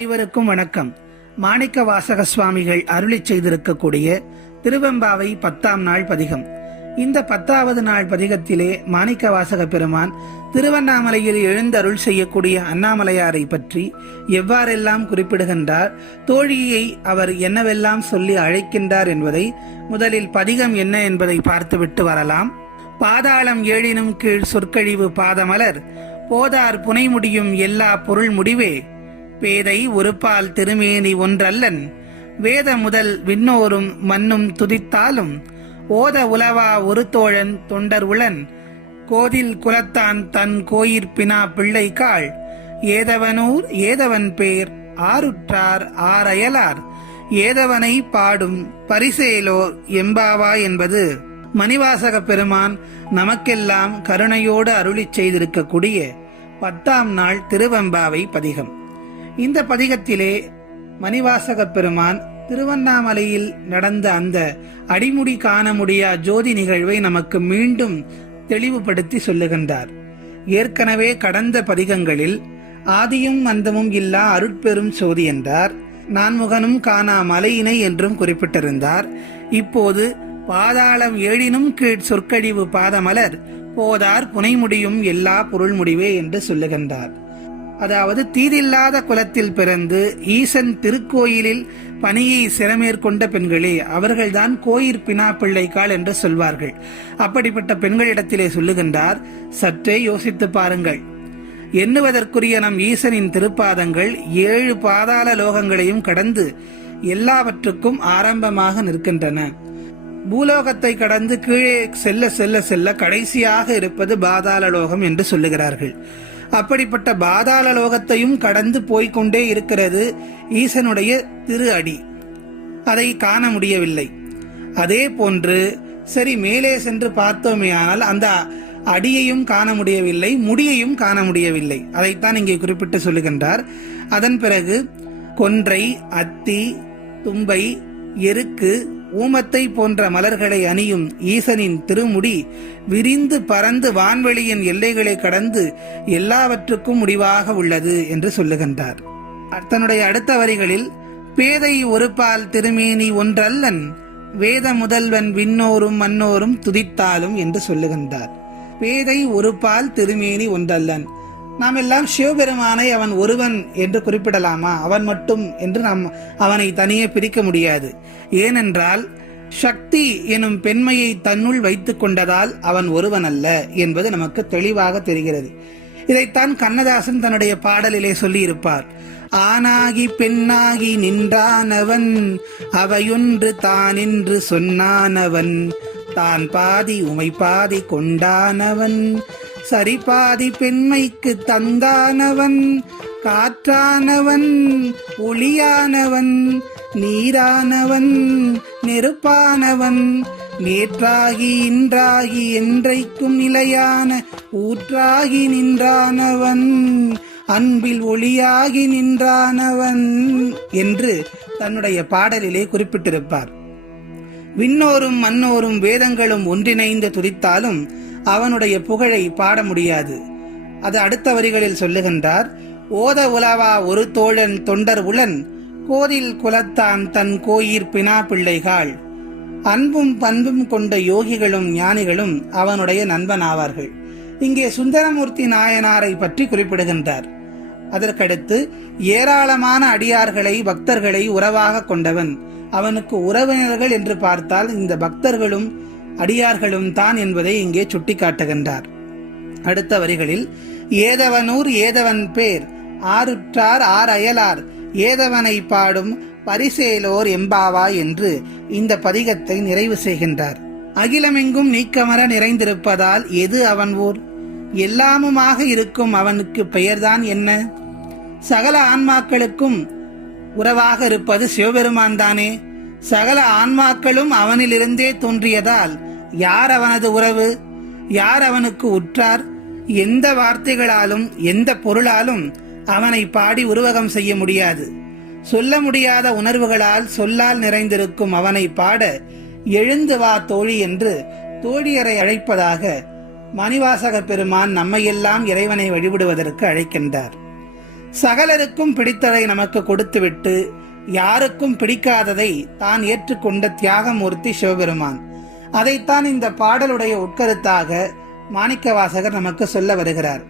அனைவருக்கும் வணக்கம். மாணிக்க வாசக சுவாமிகள் அருளி செய்திருக்கக்கூடிய திருவெம்பாவை பத்தாம் நாள் பதிகம். இந்த பத்தாவது நாள் பதிகத்திலே மாணிக்க வாசக பெருமான் திருவண்ணாமலையில் எழுந்தருள் செய்யக்கூடிய அண்ணாமலையாரை பற்றி எவ்வாறெல்லாம் குறிப்பிடுகின்றார் தோழியை அவர் என்னவெல்லாம் சொல்லி அழைக்கின்றார் என்பதை முதலில் பதிகம் என்ன என்பதை பார்த்துவிட்டு வரலாம். பாதாளம் ஏழினும் கீழ் சொற்கழிவு பாதமலர் போதார் புனை முடியும் எல்லா பொருள் முடிவே. பேதை ஒருபால் திருமேனி ஒன்றல்லன். வேத முதல் விண்ணோரும் மண்ணும் துதித்தாலும் ஓத உலவா ஒரு தோழன் தொண்டர் உளன். கோதில் குலத்தான் தன் கோயிற்பினா பிள்ளைக்காள் ஏதவனூர் ஏதவன் பேர் ஆருற்றார் ஆரயலார் ஏதவனை பாடும் பரிசேலோர் எம்பாவா என்பது. மணிவாசக பெருமான் நமக்கெல்லாம் கருணையோடு அருளிச் செய்திருக்கக்கூடிய பத்தாம் நாள் திருவெம்பாவை பதிகம். இந்த பதிகத்திலே மணிவாசக பெருமான் திருவண்ணாமலையில் நடந்த அந்த அடிமுடி காண முடியா ஜோதி நிகழ்வை நமக்கு மீண்டும் தெளிவுபடுத்தி சொல்லுகின்றார். ஏற்கனவே கடந்த பதிகங்களில் ஆதியும் அந்தமும் இல்லா அருட்பெரும் சோதி என்றார். நான்முகனும் காணா மலையினை என்றும் குறிப்பிட்டிருந்தார். இப்போது பாதாளம் ஏழினும் கீழ் சொற்கழிவு பாதமலர் போதார் புனை முடியும் எல்லா பொருள் முடிவே என்று சொல்லுகின்றார். அதாவது தீதில்லாத குலத்தில் பிறந்து ஈசன் திருக்கோயிலில் பணியை சிறமேற்கொண்ட பெண்களே அவர்கள்தான் கோயிற் பினா பிள்ளைக்காள் என்று சொல்வார்கள். அப்படிப்பட்ட பெண்களிடத்திலே சொல்லுகின்றார் சற்றே யோசித்து பாருங்கள். எண்ணுவதற்குரிய நம் ஈசனின் திருப்பாதங்கள் ஏழு பாதாள லோகங்களையும் கடந்து எல்லாவற்றுக்கும் ஆரம்பமாக நிற்கின்றன. பூலோகத்தை கடந்து கீழே செல்ல செல்ல செல்ல கடைசியாக இருப்பது பாதாள லோகம் என்று சொல்லுகிறார்கள். அப்படிப்பட்ட பாதாள லோகத்தையும் கடந்து போய்க்கொண்டே இருக்கிறது ஈசனுடைய திரு அடி அதை காண முடியவில்லை. அதே போன்று சரி மேலே சென்று பார்த்தோமே ஆனால் அந்த அடியையும் காண முடியவில்லை முடியையும் காண முடியவில்லை. அதைத்தான் இங்கே குறிப்பிட்டு சொல்லுகின்றார். அதன் பிறகு கொன்றை அத்தி தும்பை எருக்கு ஊமத்தை போன்ற மலர்களை அணியும் ஈசனின் திருமுடி விரிந்து பறந்து வான்வெளியின் எல்லைகளை கடந்து எல்லாவற்றுக்கும் முடிவாக உள்ளது என்று சொல்லுகின்றார். தன்னுடைய அடுத்த வரிகளில் பேதை ஒருபால் திருமேனி ஒன்றல்லன் வேத முதல்வன் விண்ணோரும் மன்னோரும் துதித்தாலும் என்று சொல்லுகின்றார். பேதை ஒருபால் திருமேனி ஒன்றல்லன் நாம் எல்லாம் சிவபெருமானை அவன் ஒருவன் என்று குறிப்பிடலாமா? அவன் மட்டும் என்று நாம் அவனை தனியே பிரிக்க முடியாது. ஏனென்றால் சக்தி எனும் பெண்மையை தன்னுள் வைத்துக் கொண்டதால் அவன் ஒருவன் அல்ல என்பது நமக்கு தெளிவாக தெரிகிறது. இதைத்தான் கண்ணதாசன் தன்னுடைய பாடலிலே சொல்லியிருப்பார். ஆனாகி பெண்ணாகி நின்றானவன் அவையொன்று தான் என்று சொன்னானவன் தான் பாதி உமை பாதி கொண்டானவன் சரி பாதி பெண்மைக்கு தந்தானவன் காற்றானவன் ஒளியானவன் நீரானவன் நெருப்பானவன் நேற்றாகி இன்றாகி என்றைக்கும் நிலையான ஊற்றாகி நின்றானவன் அன்பில் ஒளியாகி நின்றானவன் என்று தன்னுடைய பாடலிலே குறிப்பிட்டிருப்பார். விண்ணோரும் மண்ணோரும் வேதங்களும் ஒன்றிணைந்து துதித்தாலும் அவனுடைய புகழை பாட முடியாது. அது அடுத்த வரிகளில் சொல்லுகின்றார் ஓத உலவா ஒரு தோழன் தொண்டர் உளன் கோதில் குலத்தான் தன் கோயிற் பினா பிள்ளைகாள். அன்பும் பண்பும் கொண்ட யோகிகளும் ஞானிகளும் அவனுடைய நண்பனாவார்கள். இங்கே சுந்தரமூர்த்தி நாயனாரை பற்றி குறிப்பிடுகின்றார். அதற்கடுத்து ஏராளமான அடியார்களை பக்தர்களை உறவாக கொண்டவன் அவனுக்கு உறவினர்கள் என்று பார்த்தால் இந்த பக்தர்களும் அடியார்களும் தான் என்பதை இங்கே சுட்டிக்காட்டுகின்றார். அடுத்த வரிகளில் ஏதவனூர் ஏதவன் பேர் ஆருற்றார் ஆர் அயலார் ஏதவனை பாடும் பரிசேலோர் எம்பாவா என்று இந்த பதிகத்தை நிறைவு செய்கின்றார். அகிலமெங்கும் நீக்கமர நிறைந்திருப்பதால் எது அவன் ஊர்? எல்லாமுமாக இருக்கும் அவனுக்கு பெயர்தான் என்ன? சகல ஆன்மாக்களுக்கும் உறவாக இருப்பது சிவபெருமான் தானே சகல ஆன்மாக்களும் அவனிலிருந்தே தோன்றியதால் யார் அவனது உறவு? யார் அவனுக்கு உற்றார்? எந்த வார்த்தைகளாலும் எந்த பொருளாலும் அவனை பாடி உருவகம் செய்ய முடியாது. சொல்ல முடியாத உணர்வுகளால் சொல்லால் நிறைந்திருக்கும் அவனை பாட எழுந்து வா தோழி என்று தோழியரை அழைப்பதாக மணிவாசக பெருமான் நம்மையெல்லாம் இறைவனை வழிபடுவதற்கு அழைக்கின்றார். சகலருக்கும் பிடித்ததை நமக்கு கொடுத்துவிட்டு யாருக்கும் பிடிக்காததை தான் ஏற்றுக்கொண்ட தியாகமூர்த்தி சிவபெருமான். அதைத்தான் இந்த பாடலுடைய உட்கருத்தாக மாணிக்கவாசகர் நமக்கு சொல்ல வருகிறார்.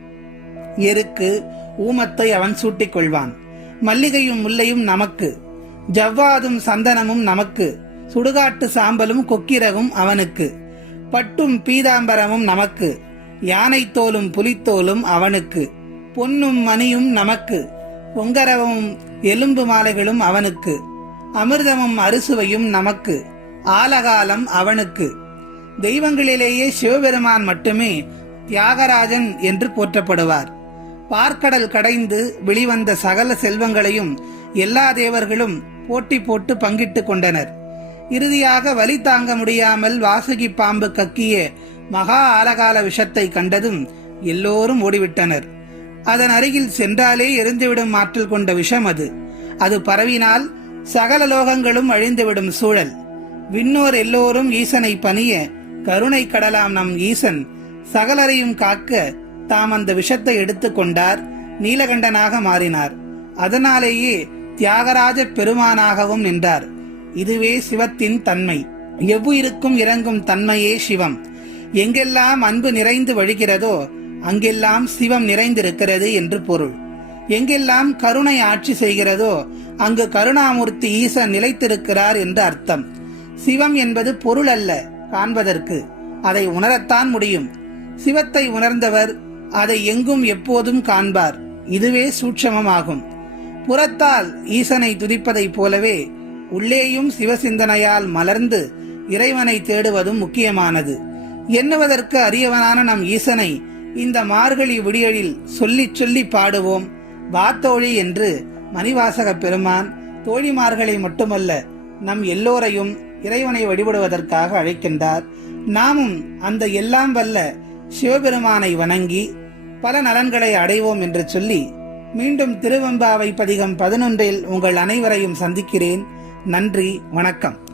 எருக்கு ஊமத்தை அவன் சூட்டிக் கொள்வான் மல்லிகையும் முல்லையும் நமக்கு. ஜவ்வாதும் சந்தனமும் நமக்கு. சுடுகாட்டு சாம்பலும் கொக்கிரகும் அவனுக்கு. பட்டும் பீதாம்பரமும் நமக்கு. யானை தோலும் புலித்தோலும் அவனுக்கு. பொன்னும் மணியும் நமக்கு. பொங்கரவும் எலும்பு மாலைகளும் அவனுக்கு. அமிர்தமும் அறுசுவையும் நமக்கு. ஆலகாலம் அவனுக்கு. தெய்வங்களிலேயே சிவபெருமான் மட்டுமே தியாகராஜன் என்று போற்றப்படுவார். பார்க்கடல் கடைந்து வெளிவந்த சகல செல்வங்களையும் எல்லா தேவர்களும் போட்டி போட்டு பங்கிட்டுக் கொண்டனர். இறுதியாக வலி தாங்க முடியாமல் வாசுகி பாம்பு கக்கிய மகா ஆலகால விஷத்தை கண்டதும் எல்லோரும் ஓடிவிட்டனர். அதன் அருகில் சென்றாலே எரிந்துவிடும் ஆற்றல் கொண்ட விஷம் அது. அது பரவினால் சகல லோகங்களும் அழிந்துவிடும் சூழல். விண்ணோர் எல்லோரும் ஈசனை பணிய கருணை கடலாம் நம் ஈசன். சகலரையும் காக்க தாம் அந்த விஷத்தை எடுத்துக்கொண்டார் நீலகண்டனாக மாறினார். அதனாலேயே தியாகராஜ பெருமானாகவும் நின்றார். இதுவே சிவத்தின் தன்மை. எவ்வுயிருக்கும் இறங்கும் தன்மையே சிவம். எங்கெல்லாம் அன்பு நிறைந்து வழிகிறதோ அங்கெல்லாம் சிவம் நிறைந்திருக்கிறது என்று பொருள். எங்கெல்லாம் கருணை ஆட்சி செய்கிறதோ அங்கு கருணாமூர்த்தி ஈசன் நிலைத்திருக்கிறார் என்று அர்த்தம். சிவம் என்பது பொருள் அல்ல காண்பதற்கு. அதை உணரத்தான் முடியும். சிவத்தை உணர்ந்தவர் அதை எங்கும் எப்போதும் காண்பார். இதுவே சூட்சமமாகும். புறத்தால் ஈசனை துதிப்பதைப் போலவே உள்ளேயும் சிவசிந்தனையால் மலர்ந்து இறைவனை தேடுவதும் முக்கியமானது. எண்ணுவதற்கு அரியவனான நம் ஈசனை இந்த மார்கழி விடியலில் சொல்லிச் சொல்லி பாடுவோம். வாத்தோழி என்று மணிவாசக பெருமான் தோழிமார்களை மட்டுமல்ல நம் எல்லோரையும் இறைவனை வழிபடுவதற்காக அழைக்கின்றார். நாமும் அந்த எல்லாம் வல்ல சிவபெருமானை வணங்கி பல நலன்களை அடைவோம் என்று சொல்லி மீண்டும் திருவெம்பாவை பதிகம் பதினொன்றில் உங்கள் அனைவரையும் சந்திக்கிறேன். நன்றி வணக்கம்.